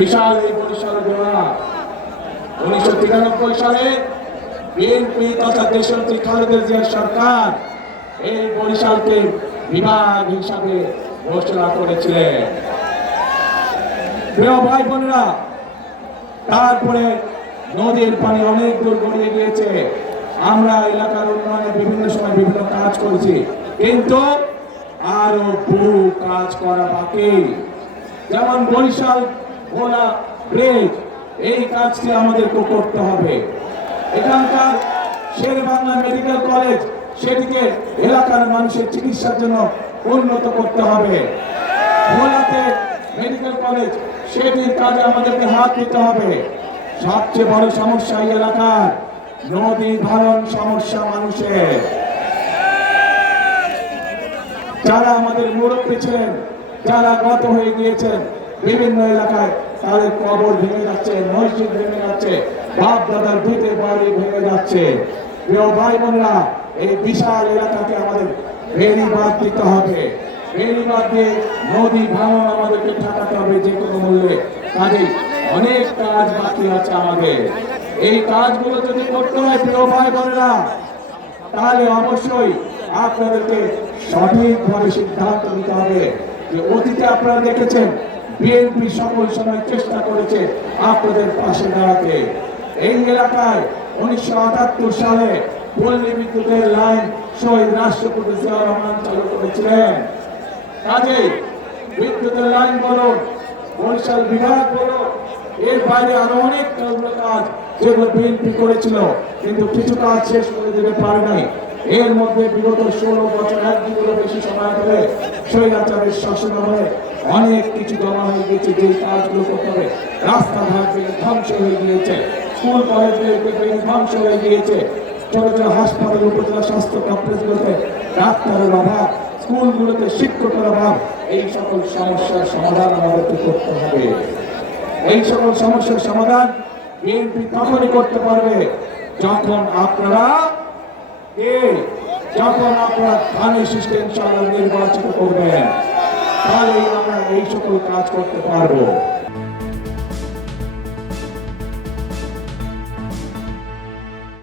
বিশাল এই বরিশাল জেলা 1993 সালে বিএনপি তথা দেশনেত্রী খালেদা জিয়ার সরকার এই বরিশালকে বিভাগ হিসাবে ঘোষণা করেছিলেন। প্রিয় ভাই বোনেরা, তারপরে নদীর পানি অনেক দূর গড়িয়ে গিয়েছে। আমরা এলাকার উন্নয়নে বিভিন্ন সময় বিভিন্ন কাজ করেছি, কিন্তু আরো বহু কাজ করা বাকি। যেমন বরিশাল ভোলা ব্রিজ, এই কাজটি আমাদেরকে করতে হবে। এখানকার শেরেবাংলা মেডিকেল কলেজ, সেটিকে এলাকার মানুষের চিকিৎসার জন্য উন্নত করতে হবে। ভোলাতে মেডিকেল কলেজ, সেটির কাজে আমাদেরকে হাত দিতে হবে। সবচেয়ে বড় সমস্যা এই এলাকার নদী ভাঙন সমস্যা। মানুষের যারা আমাদের মুরব্বী ছিলেন, যারা গত হয়ে গিয়েছেন, বিভিন্ন এলাকায় তাদের কবর ভেঙে যাচ্ছে, মসজিদ ভেঙে যাচ্ছে, বাপ দাদার ভিটে বাড়ি ভেঙে যাচ্ছে। প্রিয় ভাই বোনেরা, এই বিশাল এলাকাকে আমাদের বেড়িবাঁধ দিতে হবে। বেড়িবাঁধ দিয়ে নদী ভাঙন আমাদেরকে ঠেকাতে হবে যে কোনো মূল্যে। কাজেই অনেক কাজ বাকি আছে আমাদের। এই কাজগুলো যদি করতে হয় প্রিয় ভাই বোনেরা, তাহলে অবশ্যই আপনাদেরকে সঠিকভাবে সিদ্ধান্ত নিতে হবে। যে অতীতে আপনারা দেখেছেন বিএনপি সকল সময় চেষ্টা করেছে আপনাদের পাশে দাঁড়াতে। এই এলাকায় 1978 সালে পল্লী বিদ্যুতের লাইন শহীদ রাষ্ট্রপতি জিয়াউর রহমান চালু করেছিলেন। কাজেই বিদ্যুতের লাইন বলুন, বরিশাল বিভাগ বলুন, এর বাইরে আরো অনেক কাজ যেগুলো বিএনপি করেছিল, কিন্তু কিছু কাজ শেষ করে দিতে পারে নাই। এর মধ্যে বিগত 16 বছর, এক যুগেরও বেশি সময় ধরে স্বৈরাচারের শাসনামলে অনেক কিছু জমা হয়ে গিয়েছে। যে কাজগুলো করতে হবে, রাস্তাঘাট ধ্বংস হয়ে গিয়েছে, স্কুল কলেজগুলো ধ্বংস হয়ে গিয়েছে, ছোট ছোট হাসপাতাল, উপজেলা স্বাস্থ্য কমপ্লেক্সগুলোতে ডাক্তারের অভাব, স্কুলগুলোতে শিক্ষকের অভাব। এই সকল সমস্যার সমাধান আমাদেরকে করতে হবে। এই সকল সমস্যার সমাধান বিএনপি তখনই করতে পারবে যখন আপনারা ধানের শীষকে ইনশাআল্লাহ নির্বাচিত করবেন। তাহলেই আমরা এই সকল কাজ করতে পারবো।